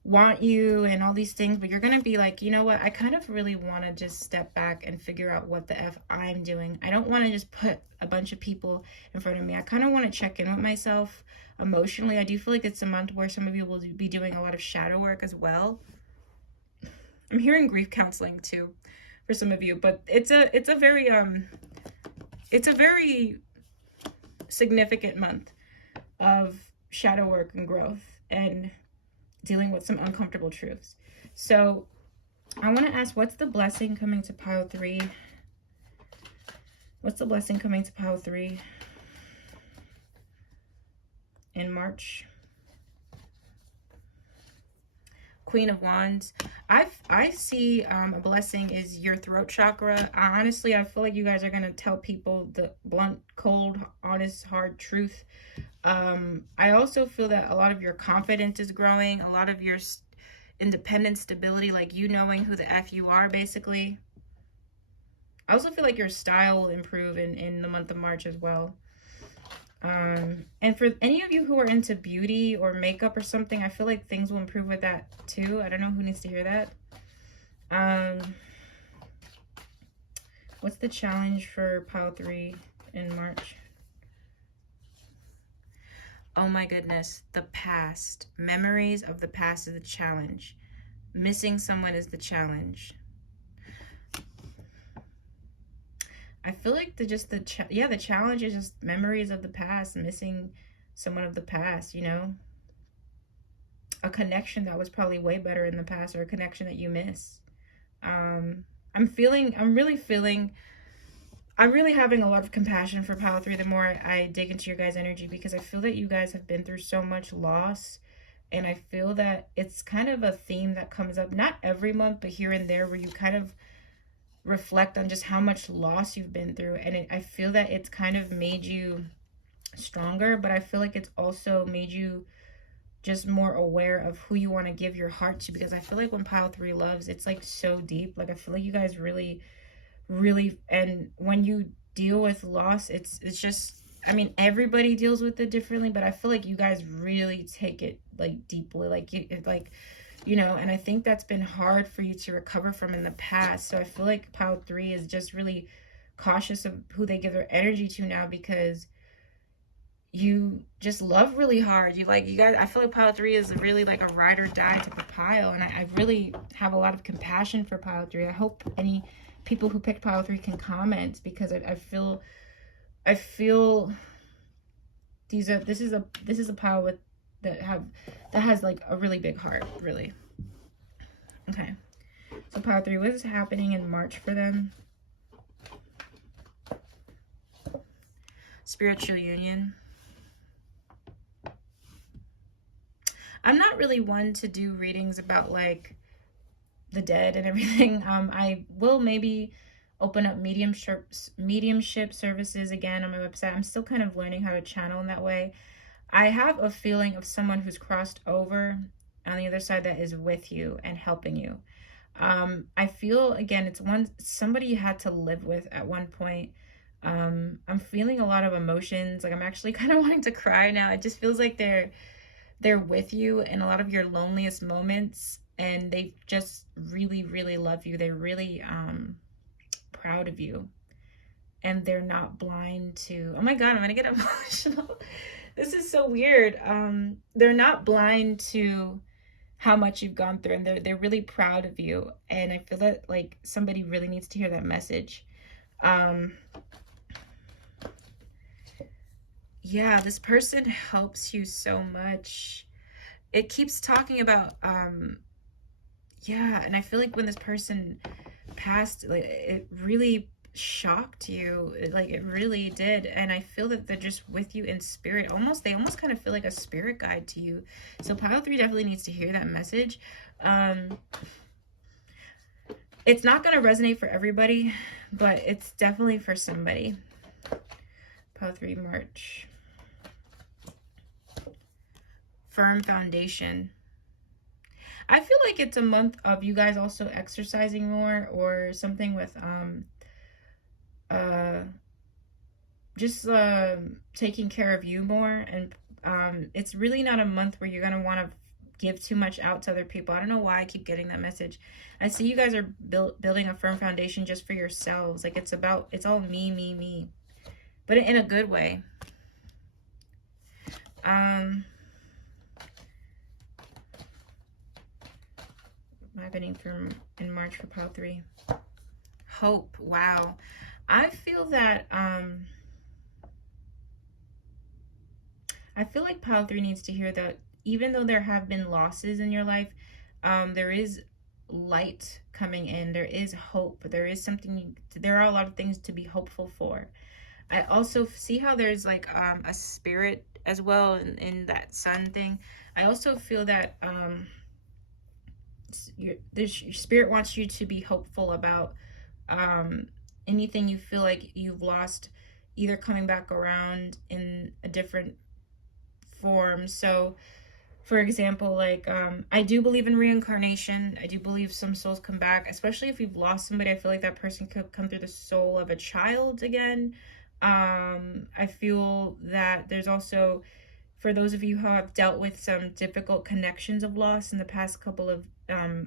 want you and all these things, but you're gonna be like, you know what, I kind of really want to just step back and figure out what the F I'm doing. I don't want to just put a bunch of people in front of me. I kind of want to check in with myself emotionally. I do feel like it's a month where some of you will be doing a lot of shadow work as well. I'm hearing grief counseling too for some of you, but it's a very significant month of shadow work and growth and dealing with some uncomfortable truths. So I want to ask, what's the blessing coming to pile 3? What's the blessing coming to pile 3 in March? Queen of Wands. I see a blessing is your throat chakra. Honestly, I feel like you guys are going to tell people the blunt, cold, honest, hard truth. I also feel that a lot of your confidence is growing, a lot of your independent stability, like you knowing who the F you are, basically. I also feel like your style will improve in the month of March as well. And for any of you who are into beauty or makeup or something, I feel like things will improve with that too. I don't know who needs to hear that. What's the challenge for pile 3 in March? Oh my goodness. The past. Memories of the past is the challenge. Missing someone is the challenge. I feel like the challenge is just memories of the past, missing someone of the past, you know? A connection that was probably way better in the past, or a connection that you miss. I'm really having a lot of compassion for pile 3 the more I dig into your guys' energy, because I feel that you guys have been through so much loss, and I feel that it's kind of a theme that comes up, not every month, but here and there, where you kind of reflect on just how much loss you've been through. And I feel that it's kind of made you stronger, but I feel like it's also made you just more aware of who you want to give your heart to, because I feel like when pile 3 loves, it's like so deep. Like I feel like you guys really, and when you deal with loss, it's just, I mean, everybody deals with it differently, but I feel like you guys really take it like deeply, and I think that's been hard for you to recover from in the past. So I feel like pile 3 is just really cautious of who they give their energy to now, because you just love really hard. You guys, I feel like pile 3 is really like a ride or die type of pile, and I really have a lot of compassion for pile 3. I hope any people who picked pile 3 can comment, because I feel this is a pile that has like a really big heart, really. Okay, so pile 3, what is happening in March for them? Spiritual union. I'm not really one to do readings about like the dead and everything. I will maybe open up mediumship services again on my website. I'm still kind of learning how to channel in that way. I have a feeling of someone who's crossed over on the other side that is with you and helping you. I feel, again, it's somebody you had to live with at one point. I'm feeling a lot of emotions. Like I'm actually kind of wanting to cry now. It just feels like they're with you in a lot of your loneliest moments, and they just really, really love you. They're really proud of you, and they're not blind to, oh my God, I'm gonna get emotional. This is so weird. They're not blind to how much you've gone through, and they're really proud of you. And I feel that like somebody really needs to hear that message. Yeah, this person helps you so much. It keeps talking about, yeah, and I feel like when this person passed, like, it really shocked you. It really did. And I feel that they're just with you in spirit. They almost kind of feel like a spirit guide to you. So pile 3 definitely needs to hear that message. It's not going to resonate for everybody, but it's definitely for somebody. Pile 3, March. Firm foundation. I feel like it's a month of you guys also exercising more, or something with just taking care of you more. And it's really not a month where you're gonna want to give too much out to other people. I don't know why I keep getting that message. I see you guys are building a firm foundation just for yourselves. Like it's all me, but in a good way. Happening in March for pile 3. Hope. Wow. I feel that I feel like pile 3 needs to hear that even though there have been losses in your life, there is light coming in. There is hope. There are a lot of things to be hopeful for. I also see how there's like a spirit as well in that sun thing. I also feel that your spirit wants you to be hopeful about anything you feel like you've lost, either coming back around in a different form. So for example, like I do believe in reincarnation. I do believe some souls come back, especially if you've lost somebody. I feel like that person could come through the soul of a child again. I feel that there's also, for those of you who have dealt with some difficult connections of loss in the past couple of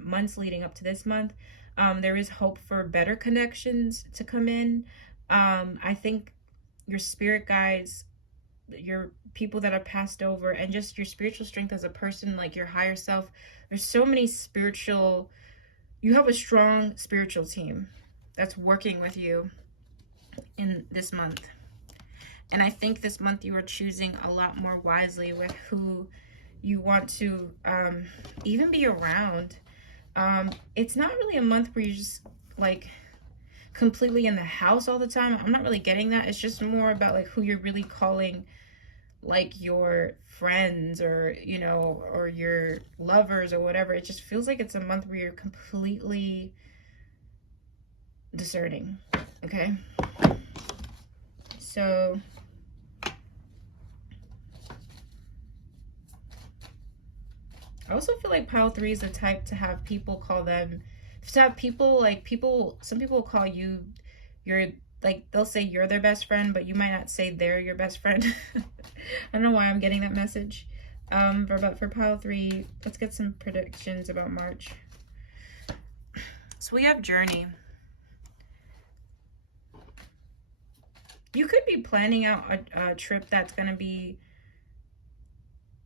months leading up to this month, There is hope for better connections to come in. I think your spirit guides, your people that have passed over, and just your spiritual strength as a person, like your higher self. There's so many spiritual, you have a strong spiritual team that's working with you in this month. And I think this month you are choosing a lot more wisely with who you want to even be around. It's not really a month where you're just like completely in the house all the time. I'm not really getting that. It's just more about like who you're really calling like your friends, or you know, or your lovers or whatever. It just feels like it's a month where you're completely discerning. Okay, so I also feel like pile 3 is the type to have people call them, to have people like people, some people call you your, like they'll say you're their best friend, but you might not say they're your best friend. I don't know why I'm getting that message. But for pile 3, let's get some predictions about March. So we have journey. You could be planning out a trip that's going to be,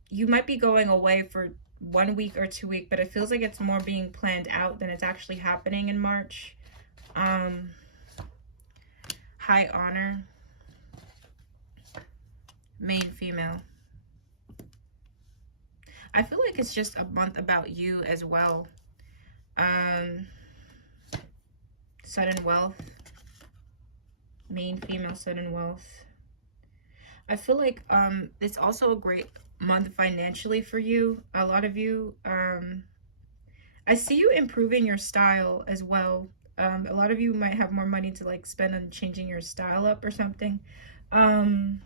you might be going away for 1 week or 2 weeks, but it feels like it's more being planned out than it's actually happening in March. High honor, main female. I feel like it's just a month about you as well. Sudden wealth, main female, sudden wealth. I feel like it's also a great month financially for you. A lot of you, I see you improving your style as well. A lot of you might have more money to like spend on changing your style up or something. I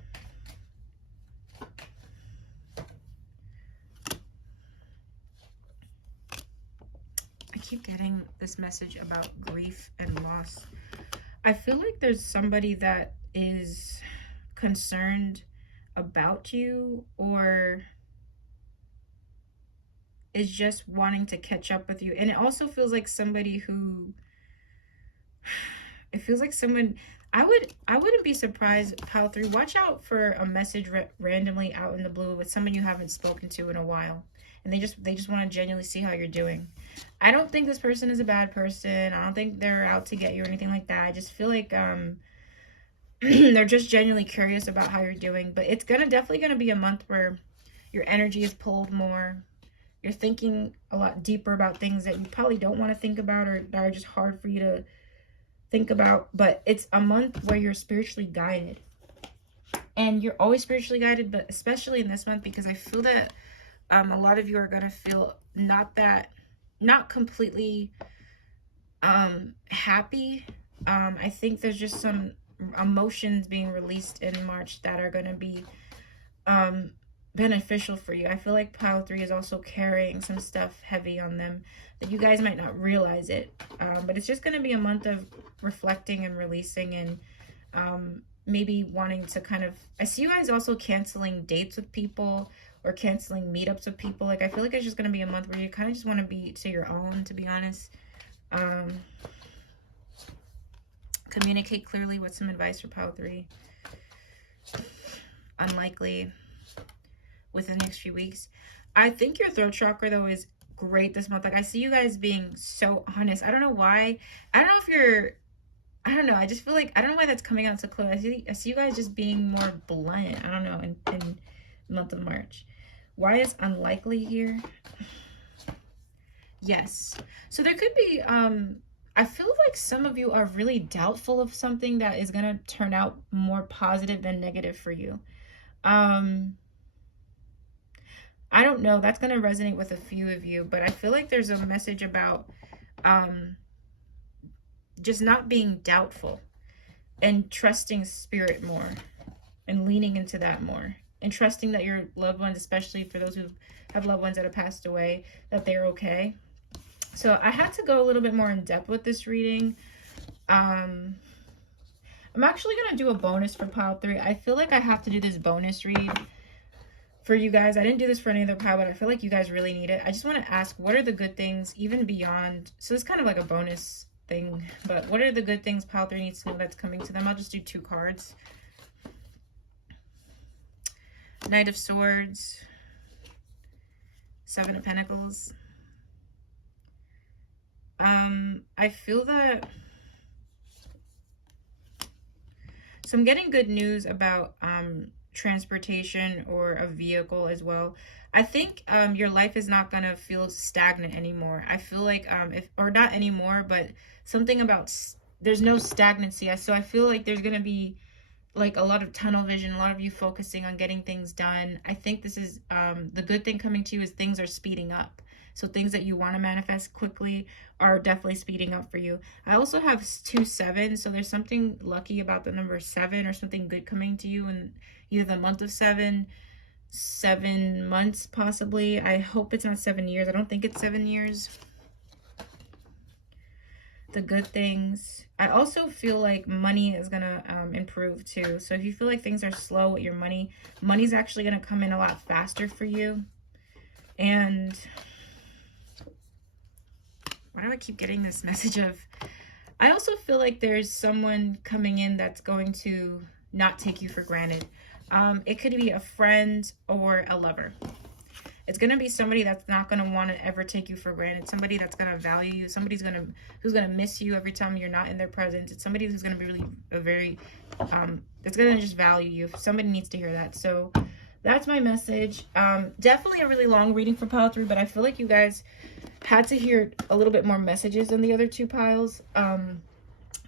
keep getting this message about grief and loss. I feel like there's somebody that is concerned about you, or is just wanting to catch up with you. And it also feels like somebody who, it feels like someone, I wouldn't be surprised, pile 3, watch out for a message randomly out in the blue with someone you haven't spoken to in a while, and they just want to genuinely see how you're doing. I don't think this person is a bad person. I don't think they're out to get you or anything like that. I just feel like they're just genuinely curious about how you're doing. But it's definitely gonna be a month where your energy is pulled more. You're thinking a lot deeper about things that you probably don't want to think about, or that are just hard for you to think about. But it's a month where you're spiritually guided, and you're always spiritually guided, but especially in this month, because I feel that a lot of you are gonna feel not completely happy. I think there's just some emotions being released in March that are going to be beneficial for you. I feel like pile 3 is also carrying some stuff heavy on them that you guys might not realize it, but it's just going to be a month of reflecting and releasing, and maybe wanting to kind of, I see you guys also canceling dates with people or canceling meetups with people. Like I feel like it's just going to be a month where you kind of just want to be to your own, to be honest. Communicate clearly with some advice for pile 3. Unlikely within the next few weeks. I think your throat chakra though is great this month. Like I see you guys being so honest. I don't know why. I don't know if you're, I don't know. I just feel like, I don't know why that's coming out so clear. I see you guys just being more blunt. I don't know, in the month of March. Why is unlikely here? Yes. So there could be, I feel like some of you are really doubtful of something that is going to turn out more positive than negative for you. I don't know. That's going to resonate with a few of you, but I feel like there's a message about just not being doubtful and trusting spirit more and leaning into that more, and trusting that your loved ones, especially for those who have loved ones that have passed away, that they're okay. So I had to go a little bit more in depth with this reading. I'm actually going to do a bonus for pile 3. I feel like I have to do this bonus read for you guys. I didn't do this for any other pile, but I feel like you guys really need it. I just want to ask, what are the good things, even beyond, so it's kind of like a bonus thing, but what are the good things pile 3 needs to know that's coming to them? I'll just do 2 cards. Knight of Swords, 7 of Pentacles. I feel that, so I'm getting good news about transportation or a vehicle as well. I think your life is not gonna feel stagnant anymore. I feel like if, or not anymore, but something about there's no stagnancy. So I feel like there's gonna be like a lot of tunnel vision, a lot of you focusing on getting things done. I think this is the good thing coming to you is things are speeding up. So things that you want to manifest quickly are definitely speeding up for you. I also have 2 7s, so there's something lucky about the number 7 or something good coming to you in either the month of 7 months possibly. I hope it's not 7 years. I don't think it's 7 years. The good things. I also feel like money is gonna improve too. So if you feel like things are slow with your money, money's actually gonna come in a lot faster for you. And why do I keep getting this message of, I also feel like there's someone coming in that's going to not take you for granted. It could be a friend or a lover. It's going to be somebody that's not going to want to ever take you for granted. Somebody that's going to value you. Somebody's who's going to miss you every time you're not in their presence. It's somebody who's going to be really that's going to just value you. Somebody needs to hear that. So that's my message. Definitely a really long reading for pile 3, but I feel like you guys had to hear a little bit more messages than the other 2 piles.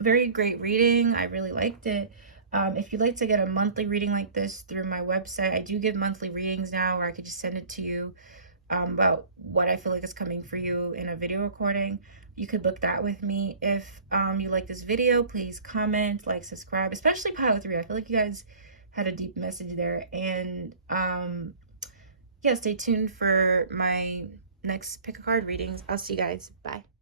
Very great reading. I really liked it. If you'd like to get a monthly reading like this through my website, I do give monthly readings now, or I could just send it to you about what I feel like is coming for you in a video recording. You could book that with me. If you like this video, please comment, like, subscribe, especially pile 3. I feel like you guys had a deep message there. And yeah, stay tuned for my next pick a card readings. I'll see you guys. Bye.